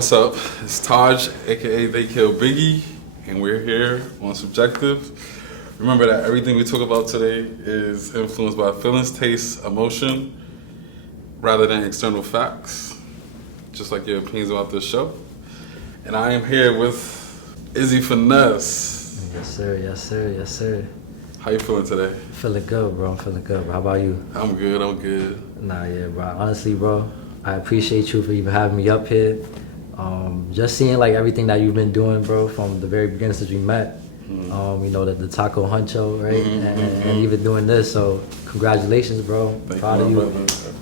What's up? It's Taj, aka They Kill Biggie, and we're here on Subjective. Remember that everything we talk about today is influenced by feelings, taste, emotion, rather than external facts, just like your opinions about this show. And I am here with Izzy Finesse. Yes, sir. Yes, sir. Yes, sir. How you feeling today? Feeling good, bro. Feeling good, bro. How about you? I'm good. Nah, yeah, bro. Honestly, bro, I appreciate you for even having me up here. Just seeing like everything that you've been doing, bro, from the very beginning since we met. You know, the taco huncho, right? And even doing this. So congratulations, bro. Proud of you.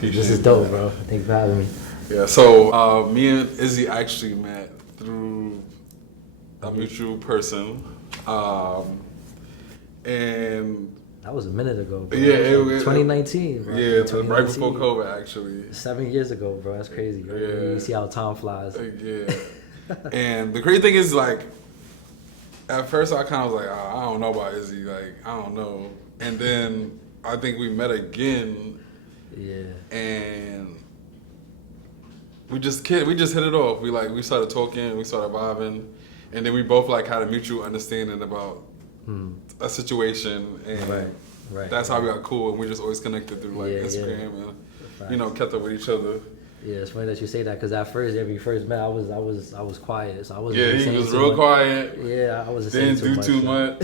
This is dope, bro. Thanks for having me. Yeah. So me and Izzy actually met through a mutual person, and that was a minute ago, bro. Yeah, it was 2019, bro. Yeah, 2019. Right before COVID, actually. 7 years ago, bro. That's crazy. Right? Yeah. You see how time flies. Yeah. And the crazy thing is, like, at first I kind of was like, oh, I don't know about Izzy. Like, I don't know. And then I think we met again. Yeah. And we just hit it off. We started talking, we started vibing, and then we both like had a mutual understanding about a situation, and right. That's how we got cool, and we just always connected through like Instagram and kept up with each other. Yeah, it's funny that you say that because at first, when we first met, I was quiet, so I wasn't. Yeah, he was real quiet. Yeah, I wasn't didn't saying do too much.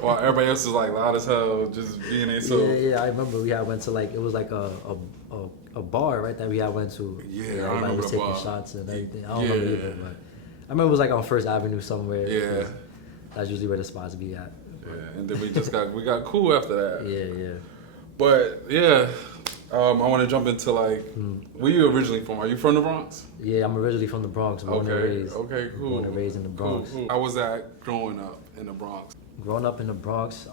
While everybody else was like loud as hell, just being themselves. Yeah. I remember we had went to like it was like a bar, right, that we had went to. Yeah, everybody was taking shots and everything. I don't remember either, but I remember it was like on First Avenue somewhere. Yeah, that's usually where the spots be at. Yeah, and then we got cool after that. Yeah. But yeah, I want to jump into like, where you originally from? Are you from the Bronx? Yeah, I'm originally from the Bronx. Born and raised. Okay, cool. Born and raised in the Bronx. Cool. How was that growing up in the Bronx? Growing up in the Bronx,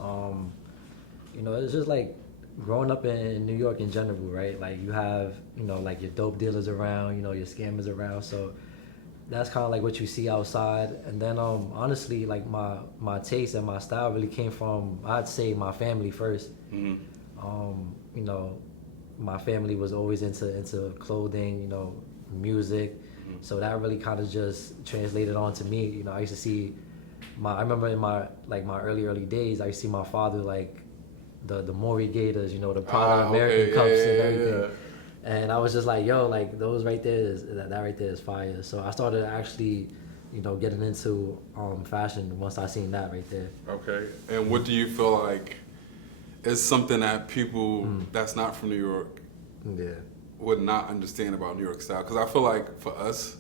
it's just like growing up in New York in general, right? Like you have, like your dope dealers around, your scammers around. So that's kind of like what you see outside. And then honestly, like my taste and my style really came from, I'd say, my family first. My family was always into clothing, music. So that really kind of just translated onto me. I used to see I remember in my early days, I used to see my father like the Maury Gators, the Prada American cups and everything. Yeah. And I was just like, yo, like those right there that right there is fire. So I started actually, getting into fashion once I seen that right there. Okay. And what do you feel like is something that people that's not from New York would not understand about New York style? Because I feel like for us,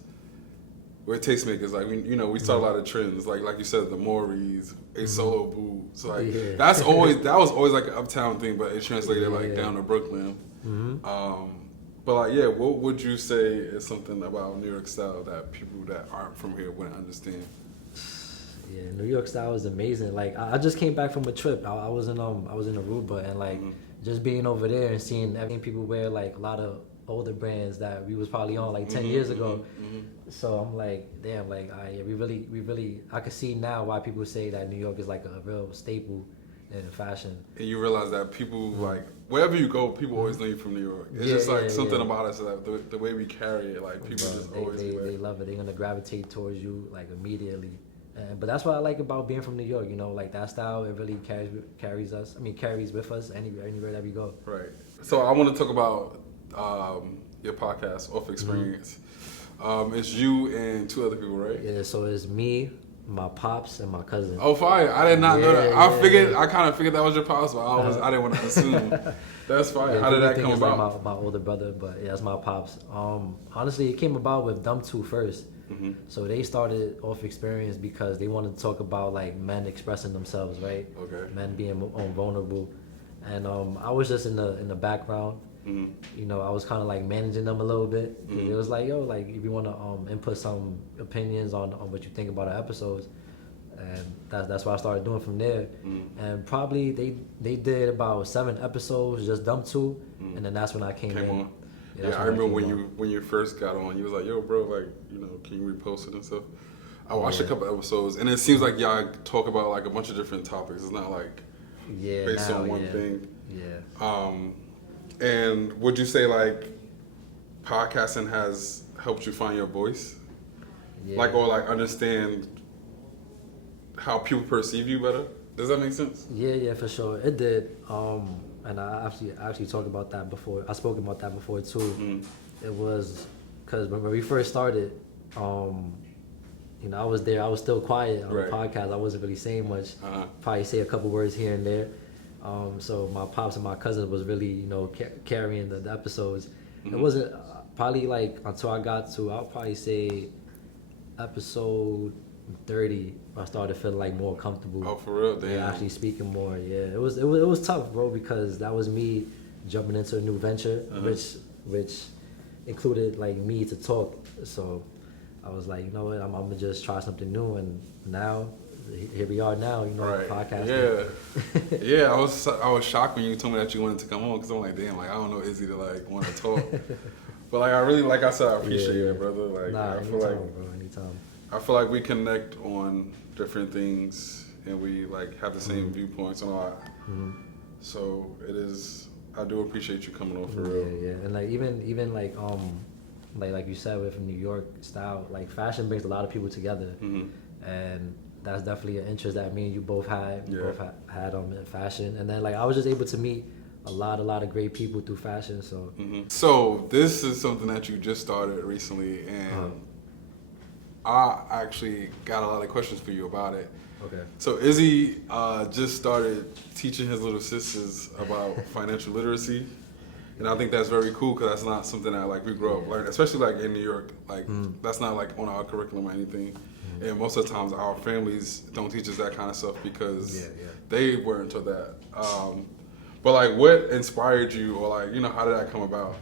we're tastemakers. Like we start a lot of trends. Like you said, the Maury's, a solo boots. Like that was always like an uptown thing, but it translated down to Brooklyn. But like, what would you say is something about New York style that people that aren't from here wouldn't understand? Yeah, New York style is amazing. Like I just came back from a trip. I was in Aruba, and like just being over there and seeing everything people wear, like a lot of older brands that we was probably on like 10 years ago. So I'm like, damn, like we really I can see now why people say that New York is like a real staple in fashion. And you realize that people like wherever you go, people always know you from New York. It's just like something about us, like the way we carry it. Like people they love it. They're gonna gravitate towards you like immediately. But that's what I like about being from New York. Like that style, it really carries with us anywhere that we go. Right. So I want to talk about your podcast, Off Experience. It's you and two other people, right? Yeah. So it's me, my pops, and my cousin. Oh, fire! I did not know that. I kind of figured that was your pops, but I didn't want to assume. That's fire. How did that come about? Like my older brother, but yeah, that's my pops. Honestly, it came about with them two first. So they started Off Experience because they wanted to talk about like men expressing themselves, right? Okay. Men being vulnerable, and I was just in the background. I was kind of like managing them a little bit. It was like, yo, like if you want to input some opinions on what you think about our episodes, and that's what I started doing from there. And probably they did about 7 episodes, just them two, and then that's when I came in. On. Yeah, I remember when you first got on, you was like, yo, bro, like, can you repost it and stuff? I watched a couple episodes, and it seems like y'all talk about like a bunch of different topics. It's not like based on one thing. Yeah. And would you say like podcasting has helped you find your voice? Yeah. Like, or like understand how people perceive you better. Does that make sense? Yeah, for sure. It did. And I actually talked about that before. I spoke about that before too. Mm-hmm. It was because when we first started, you know, I was there. I was still quiet on Right. the podcast. I wasn't really saying much. Uh-huh. Probably say a couple words here and there. So my pops and my cousin was really, you know, carrying the episodes. Mm-hmm. It wasn't probably like until I got to, I'll probably say episode 30, I started feeling like more comfortable. Oh, for real? Damn. Yeah, actually speaking more. Yeah, it was tough, bro, because that was me jumping into a new venture, which included like me to talk. So I was like, you know what, I'm gonna just try something new, and now here we are now, you know, Right. podcasting. Yeah. Yeah, I was shocked when you told me that you wanted to come on, because I'm like, damn, like I don't know Izzy to like want to talk. But like I really, like I said, I appreciate it, brother. Like Nah, I feel like, bro, anytime. I feel like we connect on different things, and we like have the same viewpoints and all that. So it is. I do appreciate you coming on for real. Yeah, and like even like you said with New York style, like fashion brings a lot of people together, and that's definitely an interest that me and you both had. We both had in fashion, and then like I was just able to meet a lot of great people through fashion. So So this is something that you just started recently, and I actually got a lot of questions for you about it. okay. So Izzy just started teaching his little sisters about financial literacy, and I think that's very cool because that's not something that like we grew up learning, especially like in New York. Like that's not like on our curriculum or anything, and most of the times our families don't teach us that kind of stuff because they weren't taught that. But like, what inspired you, or like, you know, how did that come about?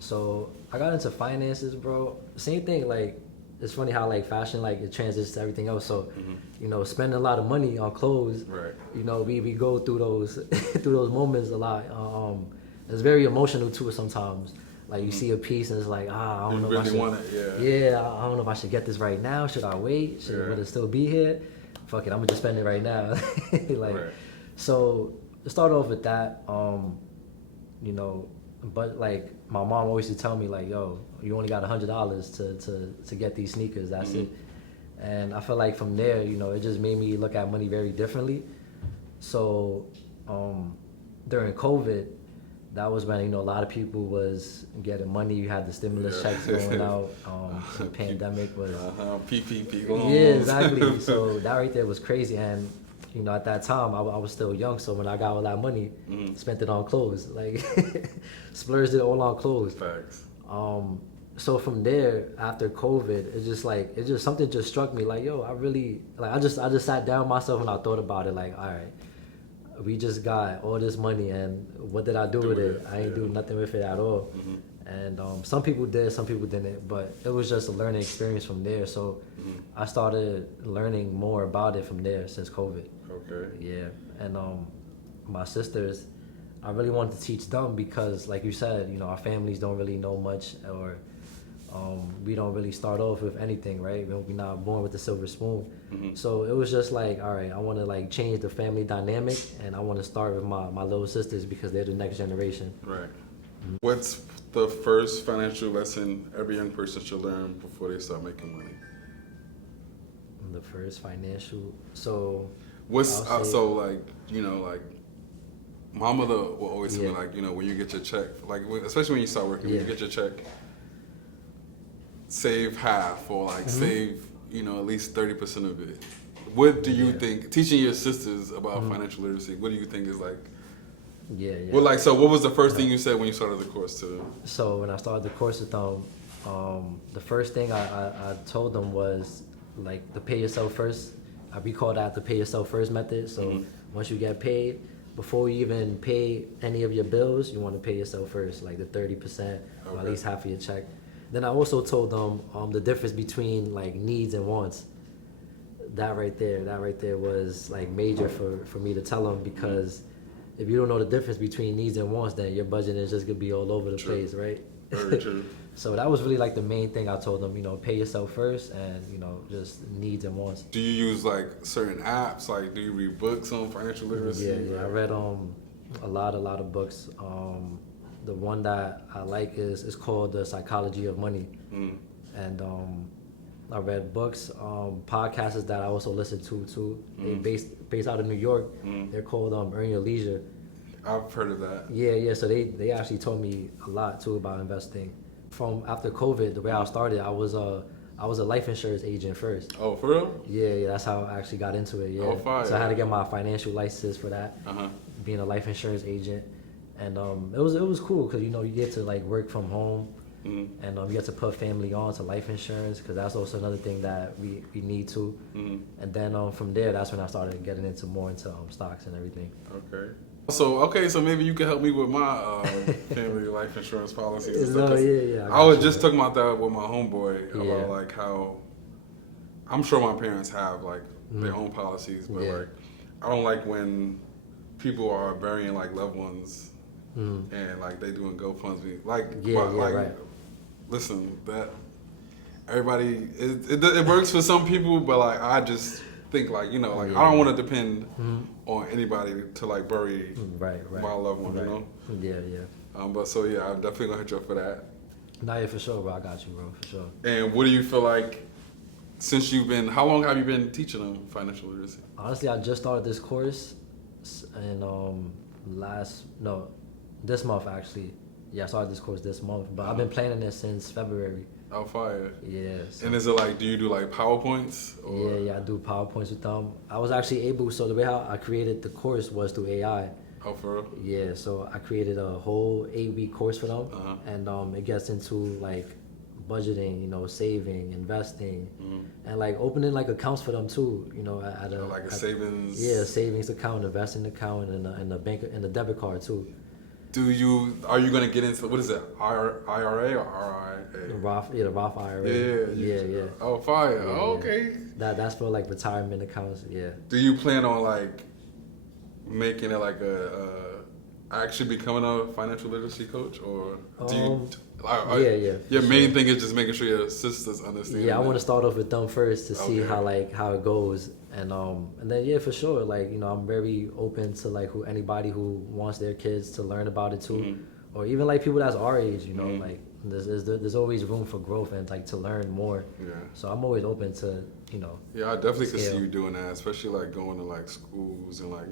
So I got into finances, bro. Same thing, like it's funny how like fashion like it transitions to everything else. So you know, spending a lot of money on clothes. Right. You know, we go through those through those moments a lot. It's very emotional too sometimes. Like you see a piece and it's like, I don't know. You if I really should, want it, yeah. I don't know if I should get this right now. Should I wait? Would it still be here? Fuck it, I'm gonna just spend it right now. Like, so to start off with that, you know, but like my mom always used to tell me like, yo, you only got $100 to get these sneakers. That's it. And I feel like from there, you know, it just made me look at money very differently. So during COVID, that was when, you know, a lot of people was getting money. You had the stimulus checks going out. The pandemic was PPP. Yeah, exactly. So that right there was crazy. And you know, at that time, I was still young, so when I got all that money, spent it on clothes, like splurged it all on clothes. Facts. So from there, after COVID, something just struck me, like, yo, I really, like, I just sat down myself and I thought about it, like, all right, we just got all this money, and what did I do with it? I ain't do nothing with it at all. And some people did, some people didn't, but it was just a learning experience from there. So I started learning more about it from there since COVID. Okay. Yeah, and my sisters, I really wanted to teach them because, like you said, you know, our families don't really know much, or we don't really start off with anything, right? We're not born with the silver spoon. So it was just like, all right, I want to like change the family dynamic, and I want to start with my little sisters because they're the next generation. Right. What's the first financial lesson every young person should learn before they start making money? The first financial, so what's so like, you know, like my mother will always tell me like, you know, when you get your check, like especially when you start working, when you get your check, save half, or like save, you know, at least 30% of it. What do you think, teaching your sisters about financial literacy, what do you think is like? Well, like, so what was the first thing you said when you started the course to them? So when I started the course with them, the first thing I told them was like the pay yourself first. We call that the pay yourself first method. So once you get paid, before you even pay any of your bills, you want to pay yourself first, like the 30% or at least half of your check. Then I also told them the difference between like needs and wants. That right there was like major for me to tell them, because if you don't know the difference between needs and wants, then your budget is just gonna be all over the place, right? Very true. So that was really like the main thing I told them, you know, pay yourself first, and, you know, just needs and wants. Do you use like certain apps? Like, do you read books on financial literacy? Yeah. I read a lot of books. The one that I like is called The Psychology of Money. And I read books, podcasts that I also listen to too. They based out of New York. They're called Earn Your Leisure. I've heard of that. Yeah. So they actually taught me a lot too about investing. From after COVID, the way I started, I was a life insurance agent first. Oh, for real? Yeah, that's how I actually got into it. Yeah. Oh, fire. So I had to get my financial license for that. Being a life insurance agent, and it was cool because you get to like work from home, and you get to put family on to life insurance because that's also another thing that we need to. And then from there, that's when I started getting more into stocks and everything. Okay. So maybe you can help me with my family life insurance policies. I was just talking about that with my homeboy about like how I'm sure my parents have like their own policies, but like I don't like when people are burying like loved ones and like they doing GoFundMe. Right. Listen, that everybody it works for some people, but like I just think like I don't want to depend on anybody to like bury my loved one, But so I'm definitely gonna hit you up for that. Nah, yeah, for sure, bro. I got you, bro, for sure. And what do you feel like since how long have you been teaching them financial literacy? Honestly, I just started this course, and this month actually. Yeah, I started this course this month, but I've been planning this since February. Oh, fire. Yeah. So. And is it like, do you do like PowerPoints? Or? Yeah, I do PowerPoints with them. I was actually able, so the way how I created the course was through AI. Oh, for real? Yeah, so I created a whole 8-week course for them, and it gets into like budgeting, saving, investing, and like opening like accounts for them too, at a savings. Yeah, savings account, investing account, and a bank and a debit card too. Are you gonna get into what is it, IRA or RIA? The Roth IRA. Yeah. Oh, fire. Yeah, okay. That's for like retirement accounts. Yeah. Do you plan on like making it like actually becoming a financial literacy coach, or do you? Your main thing is just making sure your sisters understand. Yeah, I want to start off with them first to see how it goes, and then for sure, like I'm very open to like anybody who wants their kids to learn about it too, or even like people that's our age, like there's always room for growth and like to learn more. Yeah. So I'm always open to Yeah, I definitely could see you doing that, especially like going to like schools and like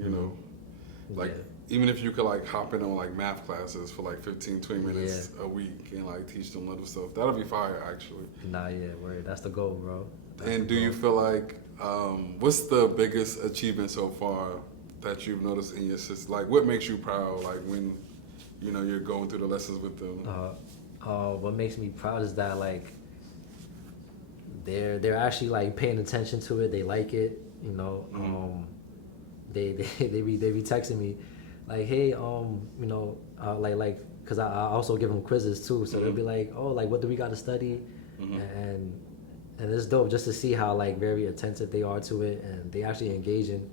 even if you could like hop in on like math classes for like 15-20 minutes a week and like teach them little stuff, that'll be fire actually. Nah, yeah, word. That's the goal, bro. And do you feel like what's the biggest achievement so far that you've noticed in your sister? Like what makes you proud like when you're going through the lessons with them? What makes me proud is that like they're actually like paying attention to it. They like it, They be texting me like, hey, because I also give them quizzes too, so they'll be like, oh, like what do we got to study, and it's dope just to see how like very attentive they are to it, and they actually engaging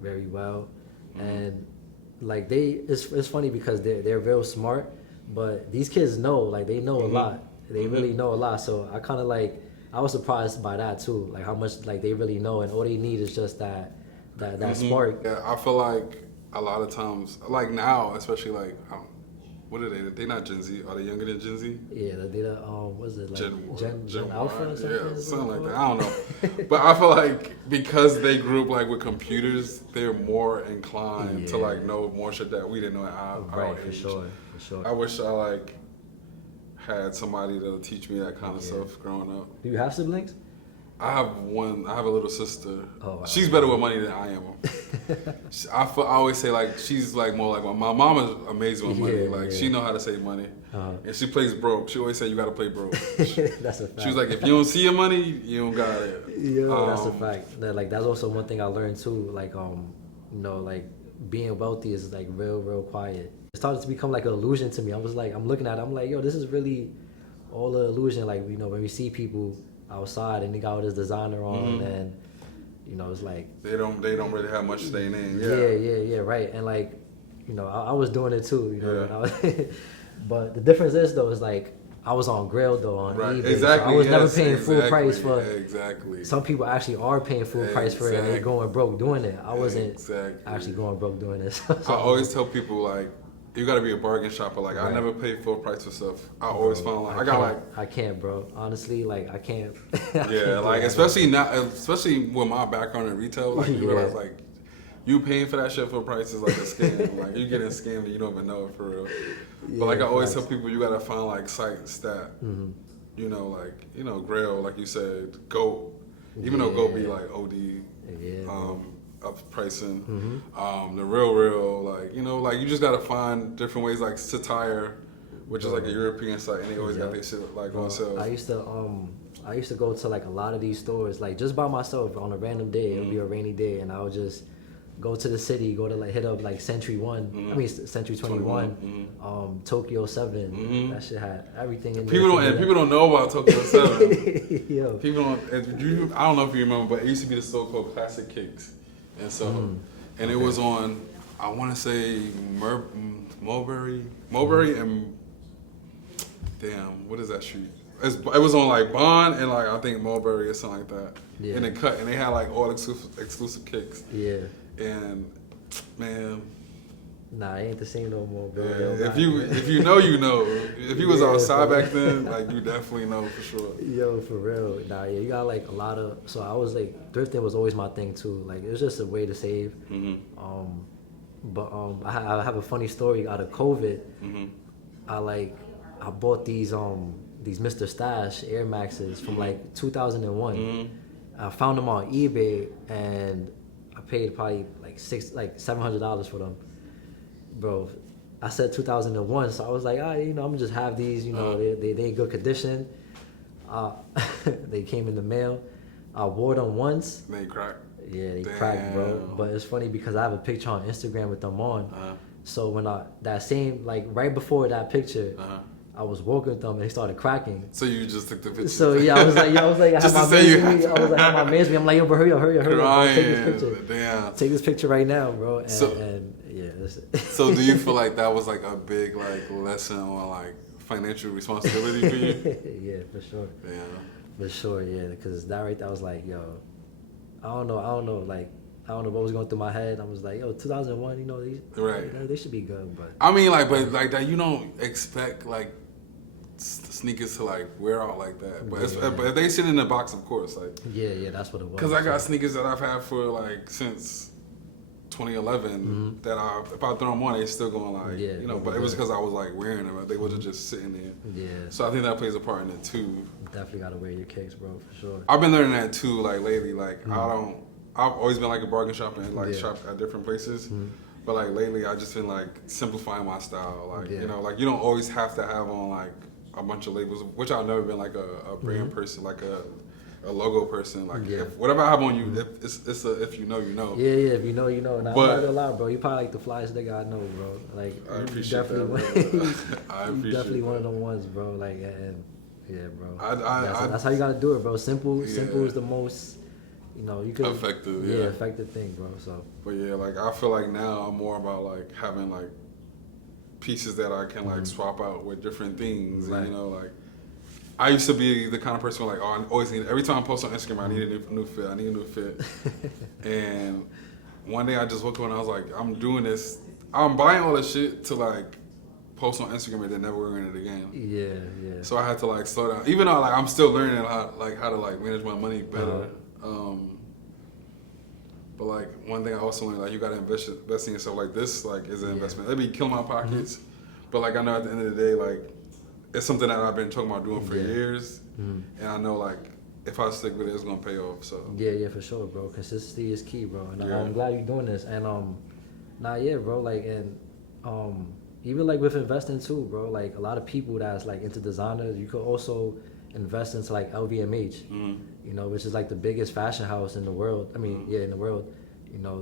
very well, and like it's funny because they're real smart, but these kids they know a lot, they really know a lot, so I kind of like I was surprised by that too, like how much like they really know, and all they need is just that spark. Yeah, I feel like a lot of times, like now, especially like, what are they? They're not Gen Z. Are they younger than Gen Z? Yeah, they're what is it like Gen Alpha or something? Yeah, something like that. I don't know, but I feel like because they grew up like with computers, they're more inclined to like know more shit that we didn't know at our age. For sure. I wish I like had somebody to teach me that kind of stuff growing up. Do you have siblings? I have a little sister. Oh, wow. She's better with money than I am. I always say like she's like more like my mom is amazing with money. Like she know how to save money, and she plays broke. She always say you got to play broke. That's a fact. She was like, if you don't see your money, you don't got it. Yeah, that's a fact. That's also one thing I learned too. Like like being wealthy is like real quiet. It started to become like an illusion to me. I was like, I'm looking at it, I'm like, yo, this is really all an illusion. Like when we see people outside and they got all this designer on and it's like they don't really have much staying in. Yeah, right. And like I was doing it too, but the difference is though is like I was on Grail though on eBay. Exactly. So I was never paying full price for exactly. Some people actually are paying full price for it and they're going broke doing it. I wasn't actually going broke doing this. I always tell people like you gotta be a bargain shopper. Like I never pay full price for stuff. I always found like I can't, bro. Honestly, like I can't. Yeah, like especially with my background in retail, like you realize like you paying for that shit full price is like a scam. Like you getting scammed and you don't even know it for real. But like I always tell people, you gotta find like sites that you know, like Grail, like you said, GOAT. Even though GOAT be like OD. Up pricing, the real, like like you just gotta find different ways, like Satire, which is like a European site, and they always got their shit like on sale. I used to go to like a lot of these stores, like just by myself on a random day. It would be a rainy day, and I would just go to the city, go to like hit up like Century 21, Tokyo 7. That shit had everything in there. People don't know about Tokyo 7. Yo. People don't. I don't know if you remember, but it used to be the store called Classic Kicks. And so, it was on, I want to say Mulberry and, damn, what is that street? It was on like Bond and like I think Mulberry or something like that. Yeah. And they had like all exclusive kicks. Yeah. And man. Nah, it ain't the same no more, bro. Yeah. If you know, you know. If you was outside back then, like you definitely know for sure. Yo, for real. Nah, yeah, you got like a lot of. So I was like, thrifting was always my thing too. Like it was just a way to save. I have a funny story out of COVID. I bought these Mr. Stash Air Maxes from like 2001. I found them on eBay and I paid probably like $700 for them. Bro, I said 2001, so I was like, I'm gonna just have these, they in good condition. They came in the mail. I wore them once. They cracked. Yeah, they cracked, bro. But it's funny because I have a picture on Instagram with them on. So when that same, like right before that picture, I was walking with them and they started cracking. So you just took the picture? So yeah, I was like, I had my man's I was like, I had my man's me. I'm like, yo, bro, hurry up, bro, take this picture. Damn. Take this picture right now, bro. And yeah. So do you feel like that was like a big like lesson on like financial responsibility for you? Yeah, for sure. Yeah. For sure, yeah. Because that right there, I was like, yo, I don't know, like. I don't know what was going through my head. I was like, yo, 2001, these, they should be good. But I mean, like, but like that, you don't expect like sneakers to like wear out like that. But but if they sit in the box, of course, like yeah, that's what it was. Because I got sneakers that I've had for like since 2011 that if I throw them on, they still going like But it was because I was like wearing them. They wasn't just sitting there. Yeah. So I think that plays a part in it too. Definitely gotta wear your kicks, bro, for sure. I've been learning that too. Like lately, like I've always been like a bargain shopper and like shop at different places. But like lately, I just been like simplifying my style. Like like you don't always have to have on like a bunch of labels, which I've never been like a brand person, like a logo person. Like if whatever I have on you, if you know, you know. Yeah, if you know, you know. Now, I'm not gonna lie, bro. You probably like the flyest nigga I know, bro. Like I appreciate that. You definitely one of them ones, bro. Like yeah, bro. That's how you gotta do it, bro. Simple is the most. You could effective, effective thing, bro. So, but yeah, like I feel like now I'm more about like having like pieces that I can like swap out with different things, right. And like I used to be the kind of person who like, I always need every time I post on Instagram, I need a new fit. I need a new fit, and one day I just woke up and I was like, I'm doing this. I'm buying all this shit to like post on Instagram and then never wearing it again. Yeah. So I had to like slow down, even though like I'm still learning how to like manage my money better. But like one thing I also learned, like you gotta invest in yourself. Like this, like is an investment. It'd be killing my pockets, but like I know at the end of the day, like it's something that I've been talking about doing for years, and I know like if I stick with it, it's gonna pay off. So yeah, for sure, bro. Consistency is key, bro. And I'm glad you're doing this. And bro. Like even like with investing too, bro. Like a lot of people that's like into designers, you could also invest into like LVMH, which is like the biggest fashion house in the world. I mean, in the world.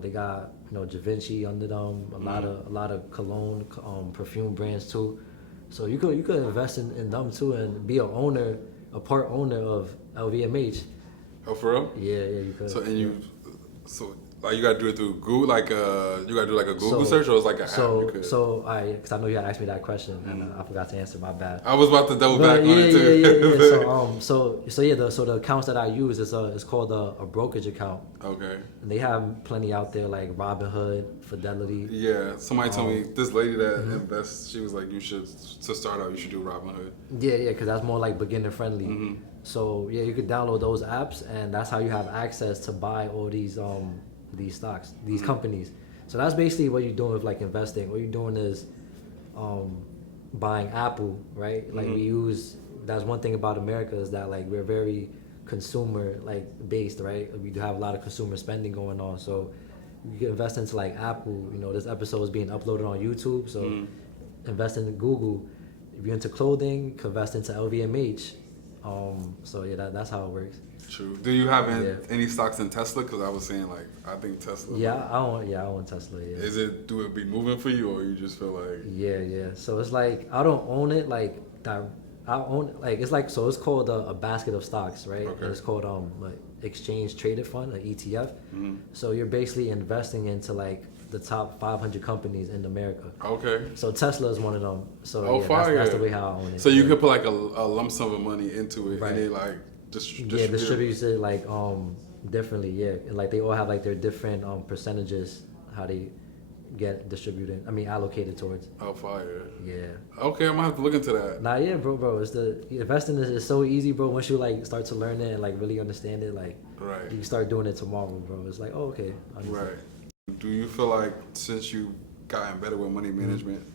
They got Givenchy under them, a lot of cologne, perfume brands too. So you could invest in them too and be a part owner of LVMH. Oh, for real? Yeah, you could. So Like you gotta do it through Google, like you gotta do like a Google search, or it's like an app you could. Because I know you had asked me that question and I forgot to answer. My bad. I was about to double back on it too. So the accounts that I use is called a brokerage account. Okay. And they have plenty out there like Robinhood, Fidelity. Yeah, somebody told me, this lady that invests, she was like, to start out, you should do Robinhood. Yeah, because that's more like beginner friendly. So yeah, you could download those apps, and that's how you have access to buy all these stocks, these companies. So that's basically what you're doing with like investing. What you're doing is buying Apple, right? Like that's one thing about America is that like we're very consumer like based, right? We do have a lot of consumer spending going on. So you can invest into like Apple. You know, this episode is being uploaded on YouTube, so invest into Google. If you're into clothing, you can invest into LVMH. So yeah, that's how it works. True. Do you have any stocks in Tesla? Because I was saying like I think Tesla. I own Tesla. Yeah. Do it be moving for you, or you just feel like? Yeah. So it's like I don't own it like that. I own like it's like so it's called a basket of stocks, right? Okay. And it's called like exchange traded fund, an ETF. So you're basically investing into like the top 500 companies in America. Okay. So Tesla is one of them. So that's the way how I own it. So you could put like a lump sum of money into it, and it like distributes it like differently. Yeah, and like they all have like their different percentages how they get distributed. I mean allocated towards. Oh, fire. Yeah. Okay, I'm gonna have to look into that. Nah, yeah, bro. It's investing is so easy, bro. Once you like start to learn it and like really understand it, like you can start doing it tomorrow, bro. It's like, oh, okay. Right. Do you feel like since you gotten better with money management,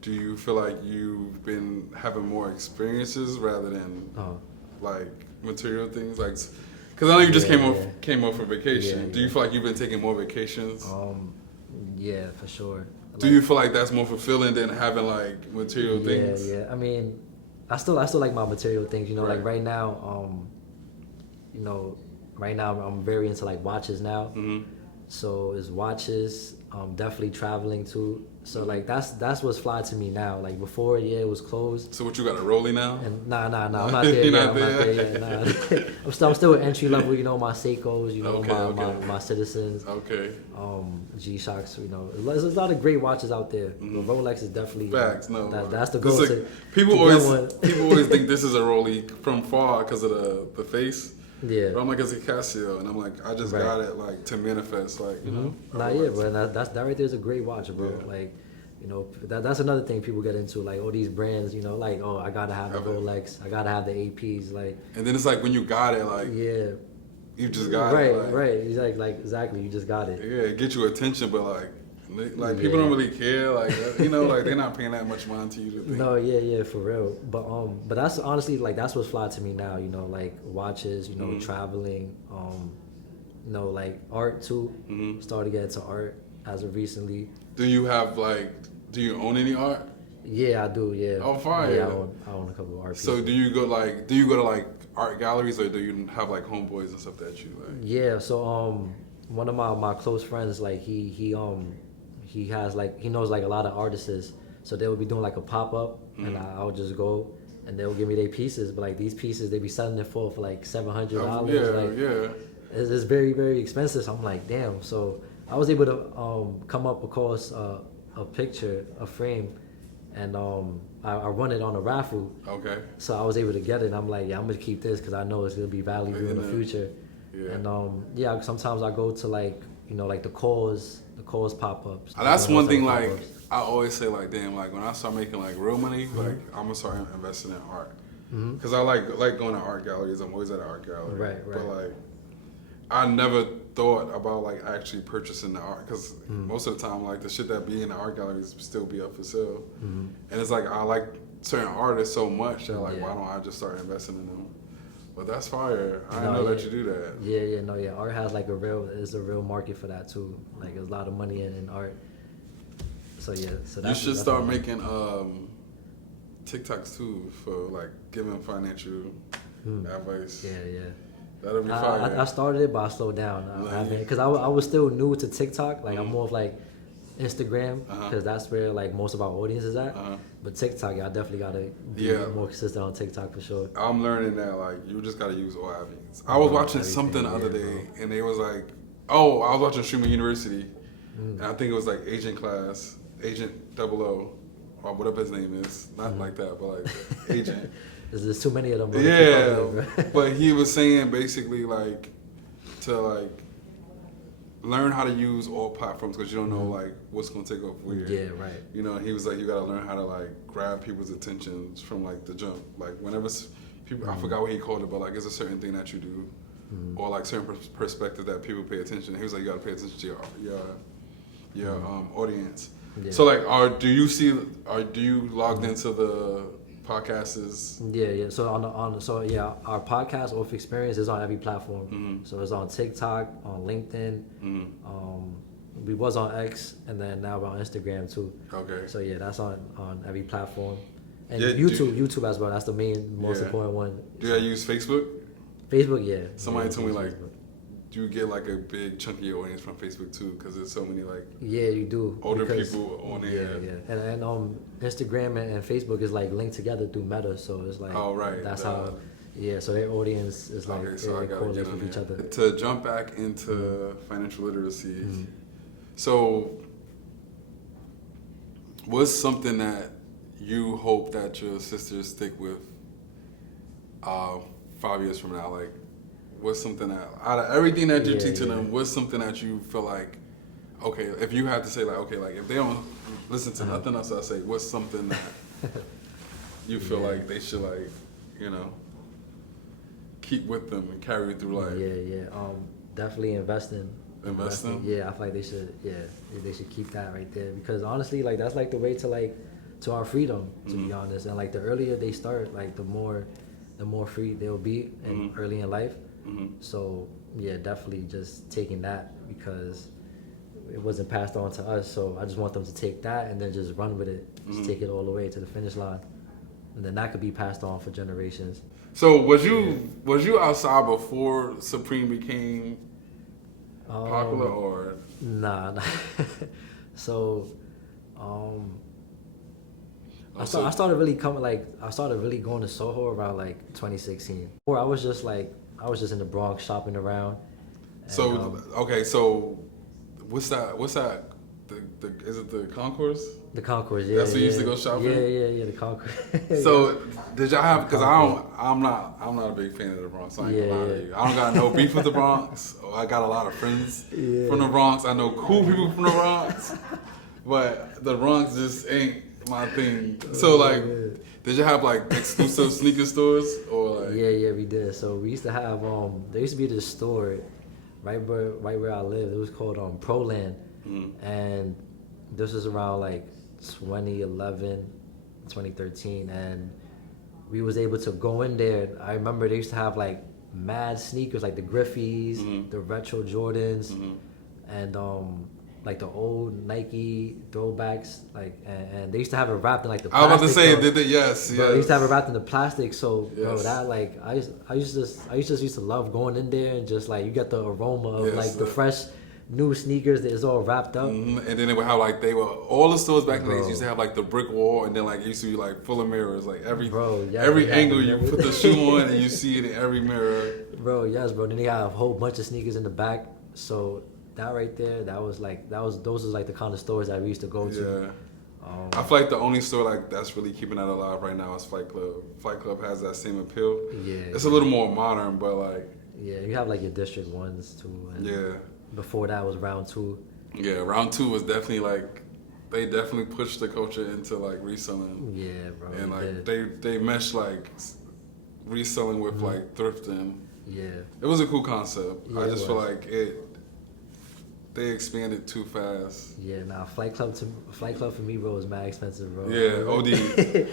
do you feel like you've been having more experiences rather than like material things? Like, because I know you just came off for vacation. Yeah, do you feel like you've been taking more vacations? Yeah, for sure. Do you feel like that's more fulfilling than having like material things? Yeah. I mean, I still like my material things. You know, like right now, I'm very into like watches now. So it's watches. Definitely traveling too. So like that's what's fly to me now. Like before, it was closed. So what, you got a Rollie now? And nah, I'm not there yet. I'm not there yet. Nah. I'm still at entry level. You know, my Seikos. You know, my Citizens. Okay. G-Shocks. You know, there's a lot of great watches out there. Rolex is definitely facts. That's the goal. People always think this is a Rollie from far because of the face. Yeah. But I'm like, it's a Casio, and I'm like, I just got it like to manifest, like you know. Bro. That right there is a great watch, bro. Yeah. Like, you know, that's another thing people get into, like all these brands, you know, like I gotta have the Rolex, I gotta have the APs, like. And then it's like when you got it, like. Yeah. You just got it. Right. Exactly. You just got it. Yeah, it gets you attention, but like people don't really care, like you know, like they're not paying that much mind to you to think. No, yeah, for real. But that's honestly like that's what's fly to me now. You know, like watches. You know, traveling. You know, like art too. Started to get into art as of recently. Do you own any art? Yeah, I do. Yeah. Oh, fire. Yeah, I own a couple of art pieces. So do you go to art galleries, or do you have like homeboys and stuff that you like? Yeah. So one of my close friends, like he has like he knows like a lot of artists, so they would be doing like a pop up, and I would just go, and they would give me their pieces. But like these pieces, they be selling it for like $700. It's very, very expensive. So I'm like, damn. So I was able to come up across a picture, a frame, and I run it on a raffle. Okay. So I was able to get it. And I'm like, I'm gonna keep this because I know it's gonna be valuable in the future. Yeah. And sometimes I go to like like the cause pop-ups. That's one thing like I always say, like, damn, like when I start making like real money, like I'm gonna start investing in art, because I like going to art galleries. I'm always at an art gallery, right. But like I never thought about like actually purchasing the art, because most of the time like the shit that be in the art galleries still be up for sale, and it's like I like certain artists so much that like why don't I just start investing in them? But that's fire. I didn't know that you do that. Yeah. Art has like a real market for that too. Like there's a lot of money in art. So yeah. So you should start making TikToks too for like giving financial advice. Yeah. That'll be fire. I started it, but I slowed down. Because I was still new to TikTok. Like I'm more of like Instagram, because that's where like most of our audience is at. But TikTok, I definitely gotta be more consistent on TikTok for sure. I'm learning that like you just gotta use all avenues. I was watching something the other day, and they was like, Oh, I was watching Streaming University, and I think it was like Agent 00, or whatever his name is. Not like that, but like Agent. There's too many of them. Bro. Yeah, but he was saying basically like to like learn how to use all platforms because you don't know like what's gonna take off where. Yeah, right. You know, he was like, you gotta learn how to like grab people's attentions from like the jump. Like whenever people, I forgot what he called it, but like it's a certain thing that you do, or like certain perspective that people pay attention. He was like, you gotta pay attention to your audience. Yeah. So like, do you logged into the podcasts? Yeah. So our podcast Off Experience is on every platform. So it's on TikTok, on LinkedIn. We was on X, and then now we're on Instagram too. Okay. So yeah, that's on every platform, and YouTube as well. That's the most important one. Do you use Facebook? Facebook, yeah. Somebody told me like, do you get like a big chunk of your audience from Facebook too? Because there's so many like you do older people on there. And Instagram and Facebook is like linked together through Meta, so it's like that's how. Yeah, so their audience is like so they correlate with each other. To jump back into financial literacy, so what's something that you hope that your sisters stick with 5 years from now? Like, what's something that, out of everything that you're teaching them, what's something that you feel like, okay, if you had to say like, okay, like if they don't listen to nothing else I say, what's something that you feel like they should like, keep with them and carry through life? Definitely investing. Investing? Yeah, I feel like they should keep that right there, because honestly, like that's like the way to our freedom, to be honest. And like the earlier they start, like the more free they'll be early in life. So yeah, definitely just taking that, because it wasn't passed on to us. So I just want them to take that and then just run with it, just take it all the way to the finish line, and then that could be passed on for generations. So was you outside before Supreme became popular, or nah. So I started really going to Soho around like 2016. Or I was just in the Bronx shopping around. And, so what's that? Is it the Concourse? The Concourse, yeah. That's where you used to go shopping? Yeah, the Concourse. So did y'all have, because I'm not a big fan of the Bronx, so I ain't gonna lie to you. I don't got no beef with the Bronx. I got a lot of friends from the Bronx. I know cool people from the Bronx, but the Bronx just ain't my thing. So like, did you have like exclusive sneaker stores, or like? Yeah, we did. So we used to have there used to be this store right where I lived. It was called Proland, and this was around like 2011, 2013, and we was able to go in there. I remember they used to have like mad sneakers, like the Griffies, the retro Jordans, and like the old Nike throwbacks, like, and they used to have it wrapped in like the plastic. I was about to say, yes. They used to have it wrapped in the plastic, so bro, that like I used to love going in there, and just like you get the aroma of like the fresh new sneakers that is all wrapped up. And then they would have like, all the stores back in the days used to have like the brick wall, and then like it used to be like full of mirrors, like every angle you put the shoe on and you see it in every mirror. Bro, yes, bro. Then they have a whole bunch of sneakers in the back, so that right there, those was like the kind of stores that we used to go to. I feel like the only store like that's really keeping that alive right now is Flight Club. Flight Club has that same appeal. Yeah, it's a little more modern, but like you have like your District Ones too. And before that was Round 2. Yeah, Round 2 was definitely like, they definitely pushed the culture into like reselling. Yeah, bro. And like they meshed like reselling with like thrifting. Yeah, it was a cool concept. I just feel like they expanded too fast. Yeah, Flight Club for me, bro, was mad expensive, bro. Yeah, OD.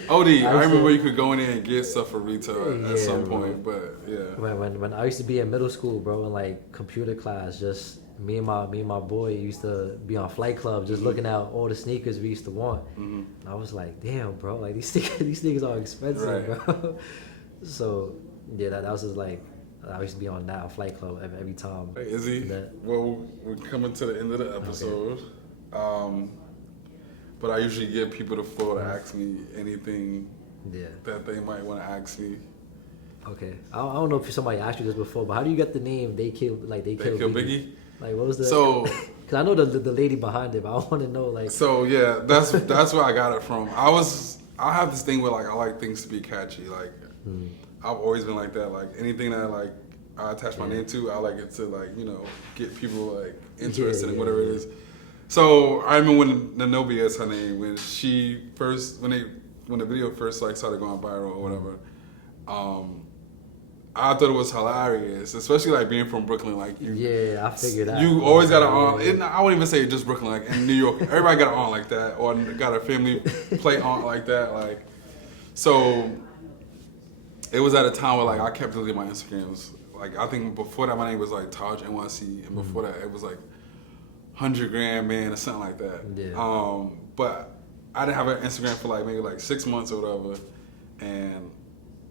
I remember you could go in there and get stuff for retail at some point, but yeah. When I used to be in middle school, bro, in like computer class, just me and my boy used to be on Flight Club, just looking at all the sneakers we used to want. And I was like, damn, bro, like these sneakers are expensive, bro. So yeah, that was just like, I used to be on that Flight Club every time. Hey, Izzy, well, we're coming to the end of the episode. Okay. But I usually give people the floor to ask me anything that they might want to ask me. Okay, I don't know if somebody asked you this before, but how do you get the name They Kill Biggie? Like, what was the? So, because I know the lady behind it, but I want to know like. So yeah, that's where I got it from. I have this thing where like I like things to be catchy. Like I've always been like that. Like anything that like I attach my name to, I like it to like get people like interested in whatever it is. So I remember when Nanobia is her name, when the video first like started going viral or whatever. I thought it was hilarious, especially like being from Brooklyn. Like I figured that. You always got an aunt. And I wouldn't even say just Brooklyn, like in New York, everybody got an aunt like that, or got a family play aunt like that. Like, so it was at a time where like I kept deleting my Instagrams. Like I think before that my name was like Taj NYC, and before that it was like 100 Grand Man or something like that. Yeah. But I didn't have an Instagram for like maybe like 6 months or whatever, and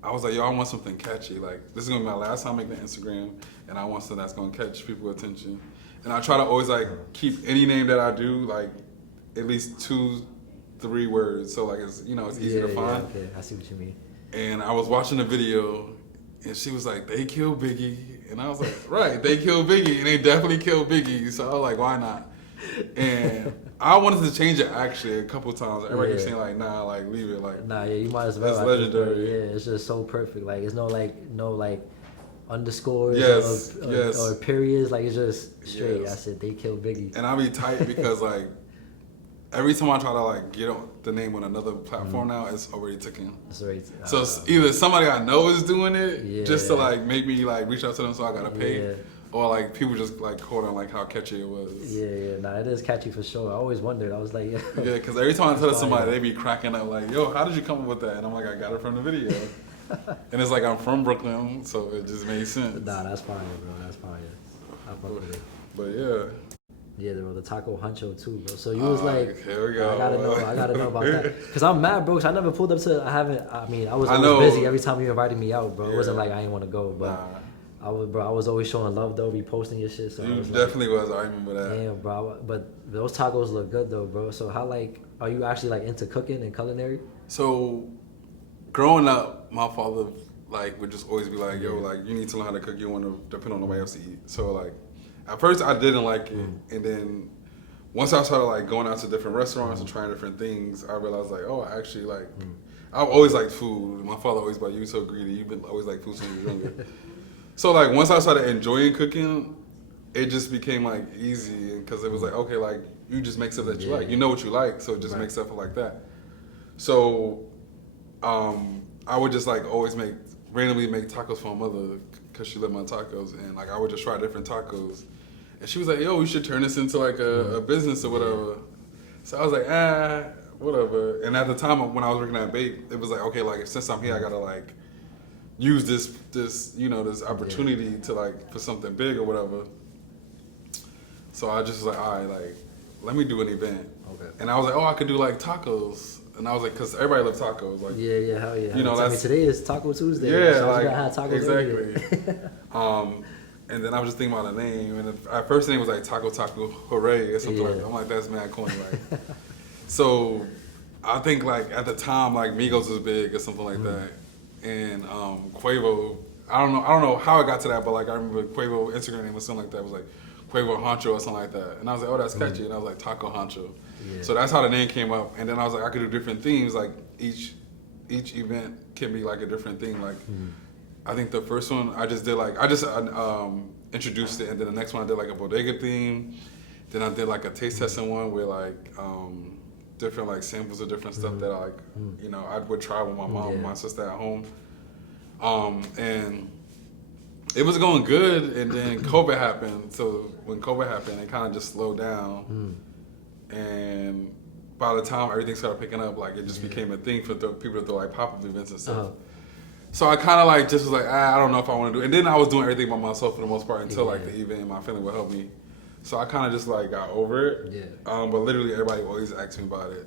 I was like, yo, I want something catchy. Like, this is gonna be my last time making an Instagram, and I want something that's gonna catch people's attention. And I try to always like keep any name that I do like at least 2-3 words, so like it's it's easy to find. Yeah, okay, I see what you mean. And I was watching the video, and she was like, "They killed Biggie," and I was like, "Right, they killed Biggie, and they definitely killed Biggie." So I was like, "Why not?" And I wanted to change it actually a couple times. Everybody kept saying like, "Nah, like leave it." Like, nah, you might as well. That's legendary. Yeah, it's just so perfect. Like, it's no underscores or periods. Like, it's just straight. Yes. I said they killed Biggie. And I be tight because like every time I try to like get on the name on another platform now, it's already taken. So it's either somebody I know is doing it just to like make me like reach out to them, so I gotta pay. Or like people just like caught on like how catchy it was. Nah, it is catchy for sure. I always wondered. I was like, yeah, because every time I tell somebody, they be cracking up like, yo, how did you come up with that? And I'm like, I got it from the video. And it's like I'm from Brooklyn, so it just made sense. Nah, that's fire, bro. That's fire. I fuck with it. But yeah. Yeah, bro, the taco huncho too, bro. So you was like, here we go. I gotta know about that. Cause I'm mad, bro. Cause I never pulled up to. I was always busy every time you invited me out, bro. It wasn't like I didn't want to go, but I was always showing love though, reposting your shit. So you definitely was. I remember that. Damn, bro. But those tacos look good though, bro. So how are you actually like into cooking and culinary? So, growing up, my father like would just always be like, yo, like you need to learn how to cook. You want to depend on nobody else to eat. So like. At first, I didn't like it, and then once I started like going out to different restaurants and trying different things, I realized like, oh, I actually like. I've always liked food. My father always like, you so greedy. You've been always like food since you were younger. So like once I started enjoying cooking, it just became like easy because it was like, okay, like you just make stuff that you like. You know what you like, so just make stuff like that. So, I would just like always randomly make tacos for my mother because she loved my tacos, and like I would just try different tacos. And she was like, yo, we should turn this into like a business or whatever. So I was like, whatever. And at the time when I was working at Bape, it was like, okay, like since I'm here, I gotta like use this opportunity to like for something big or whatever. So I just was like, all right, like let me do an event. Okay. And I was like, oh, I could do like tacos. And I was like, because everybody loves tacos. Like, yeah, hell yeah. Today is Taco Tuesday. Yeah, so like, you gotta have tacos exactly. And then I was just thinking about the name, and our first name was like Taco Hooray or something like that. I'm like, that's mad corny, like. So I think like at the time like Migos was big or something like that, and Quavo. I don't know how I got to that, but like I remember Quavo Instagram name was something like that. It was like Quavo Honcho or something like that, and I was like, oh, that's catchy, and I was like Taco Honcho. Yeah. So that's how the name came up, and then I was like, I could do different themes. Like each event can be like a different thing. Like I think the first one I just introduced it, and then the next one I did like a bodega theme. Then I did like a taste testing one where like different like samples of different stuff that like I would try with my mom and my sister at home. And it was going good, and then COVID happened. So when COVID happened, it kind of just slowed down. And by the time everything started picking up, like it just became a thing for people to throw like pop-up events and stuff. So I kind of like just was like, I don't know if I want to do it. And then I was doing everything by myself for the most part until like the event, and my family would help me. So I kind of just like got over it. Yeah. But literally everybody always asks me about it.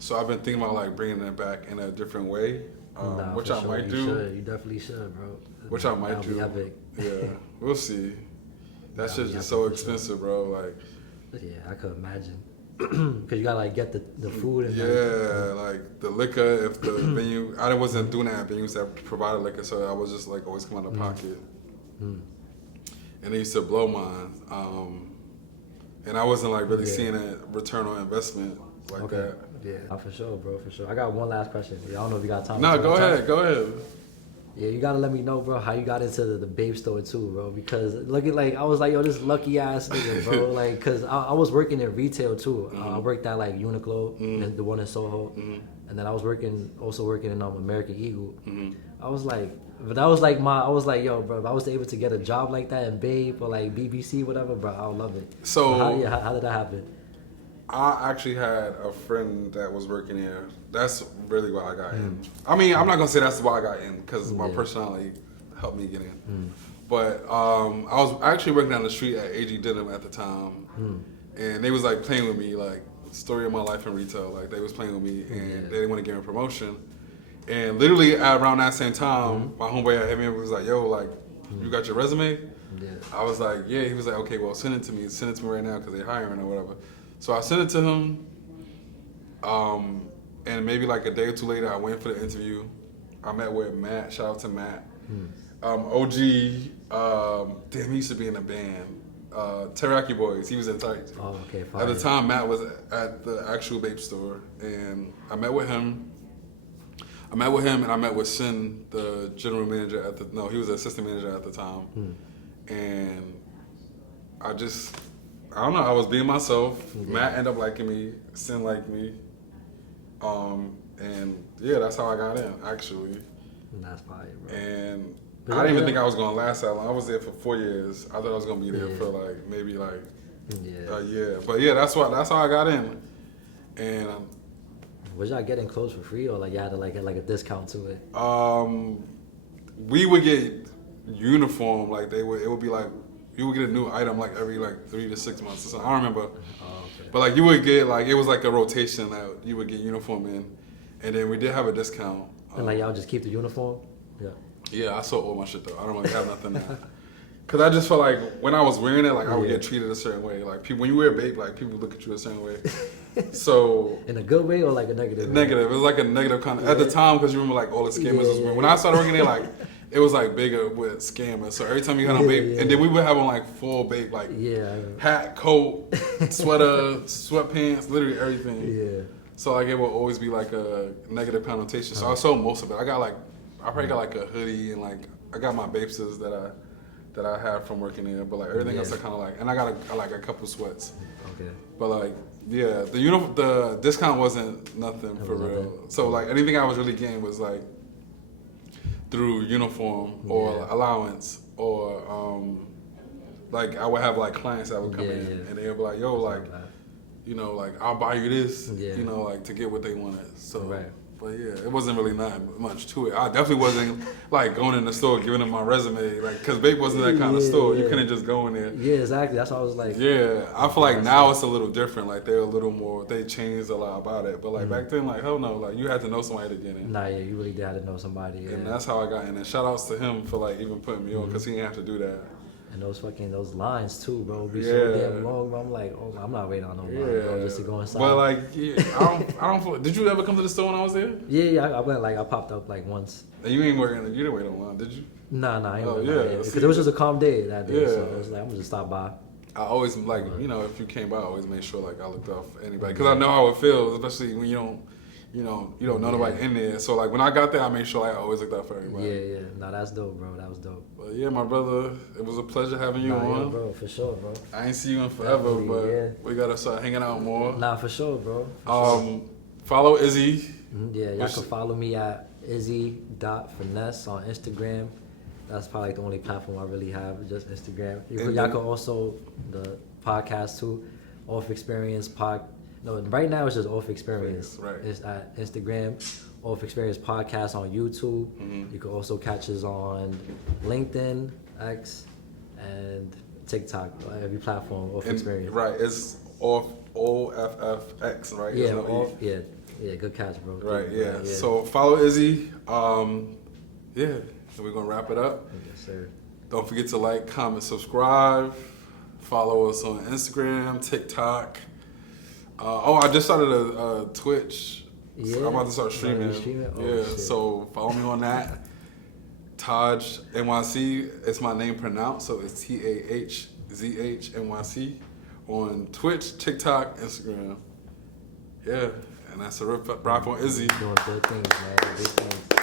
So I've been thinking about like bringing it back in a different way, which I might do. You definitely should, bro. Which I might do. Yeah, we'll see. That shit's just so expensive, bro. Like. Yeah, I could imagine. because you gotta like get the food and like the liquor. If the venue, I wasn't doing that at venues that provided liquor, so I was just like always come out of pocket. And they used to blow mine, and I wasn't like really seeing a return on investment like that. Yeah, for sure, bro, for sure. I got one last question. I don't know if you got time. No, go ahead. Yeah, you gotta let me know, bro, how you got into the Babe store too, bro. Because looking like I was like, yo, this lucky ass nigga, bro. Like, cause I was working in retail too. I worked at like Uniqlo, the one in Soho, and then I was also working in American Eagle. I was like, but that was like I was like, yo, bro, if I was able to get a job like that in Babe or like BBC, whatever, bro, I would love it. So how did that happen? I actually had a friend that was working there. That's really why I got in. I mean, I'm not gonna say that's why I got in because my personality helped me get in. But I was actually working down the street at AG Denim at the time, and they was like playing with me, like story of my life in retail. Like they was playing with me, and they didn't want to give me a promotion. And literally around that same time, my homeboy had hit me and was like, "Yo, like, you got your resume?" Yeah. I was like, "Yeah." He was like, "Okay, well, send it to me right now because they're hiring or whatever." So I sent it to him, and maybe like a day or two later, I went for the interview. I met with Matt. Shout out to Matt. OG. Damn, he used to be in a band. Teriyaki Boys. He was in tights. Oh, okay. Fine. At the time, Matt was at the actual Babe store, and I met with him. And I met with Sin, the general manager he was the assistant manager at the time. And I don't know, I was being myself. Matt ended up liking me, Sin liked me. And yeah, that's how I got in, actually. That's fire, bro. And I didn't even think I was gonna last that long. I was there for 4 years. I thought I was gonna be there for like maybe like a year. But yeah, that's how I got in. And was y'all getting clothes for free or like you had to like get like a discount to it? We would get uniform, like it would be like you would get a new item like every like 3 to 6 months or something. I don't remember. But like you would get like it was like a rotation that you would get uniform in, and then we did have a discount. And like y'all just keep the uniform? Yeah. Yeah, I sold all my shit though. I don't really have nothing now. Cause I just felt like when I was wearing it, like I would get treated a certain way. Like people, when you wear Babe, like people look at you a certain way. So in a good way or like a negative way? Negative. It was like a negative kind of at the time because you remember like all the scammers was wearing. When I started working there, like it was like bigger with scammers. So every time you got on Babe, and then we would have on like full Babe, like hat, coat, sweater, sweatpants, literally everything. Yeah. So like it would always be like a negative connotation. So I sold most of it. I probably got like a hoodie and like I got my Babesters that I had from working there, but like everything else I kind of like, and I got a couple sweats. Okay. But like, yeah, the discount wasn't nothing for real. So like anything I was really getting was like through uniform or allowance or like I would have like clients that would come in and they would be like, yo, like, you know, like I'll buy you this, you know, like to get what they wanted. So. But yeah, it wasn't really not much to it. I definitely wasn't like going in the store giving them my resume, like, because Babe wasn't that kind of store. You couldn't just go in there. Yeah, exactly. That's what I was like. Yeah, I feel like now it's a little different. Like they're a little more, they changed a lot about it. But like back then, like hell no, like you had to know somebody to get in. Nah, yeah, you really did have to know somebody. Yeah. And that's how I got in. And shout outs to him for like even putting me on because he didn't have to do that. And those lines too, bro, be so damn long. Bro. I'm like, oh, I'm not waiting on no line, bro, just to go inside. But like, I don't. Did you ever come to the store when I was there? Yeah, I went like I popped up like once. And you didn't wait on line, did you? Nah, I ain't wait because it was just a calm day that day, so I was like, I'm gonna just stop by. I always like, you know, if you came by, I always make sure like I looked out for anybody because I know how it feels, especially when you don't know nobody in there. So like when I got there, I made sure like, I always looked out for everybody. Yeah. No, that's dope, bro. That was dope. But yeah, my brother, it was a pleasure having you on. Yeah, bro, for sure, bro. I ain't see you in forever, but we gotta start hanging out more. Nah, for sure, bro. Follow Izzy. Yeah, y'all can follow me at Izzy.Finesse on Instagram. That's probably like the only platform I really have, just Instagram. Y'all can also the podcast too, Off Experience Pod. No, right now it's just Off Experience. Right. It's at Instagram, Off Experience Podcast on YouTube. You can also catch us on LinkedIn, X, and TikTok. Every platform, Off Experience. Right, it's Off OFFX, right? Yeah, yeah, good catch, bro. Right, yeah. So follow Izzy. Yeah, so we're gonna wrap it up. Yes, sir. Don't forget to like, comment, subscribe. Follow us on Instagram, TikTok. I just started a Twitch. Yeah. So I'm about to start streaming. Oh, yeah, shit. so follow me on that. Taj NYC. It's my name pronounced, so it's TAHZH NYC on Twitch, TikTok, Instagram. Yeah, and that's a rap on Izzy. Doing good things, man. Big things.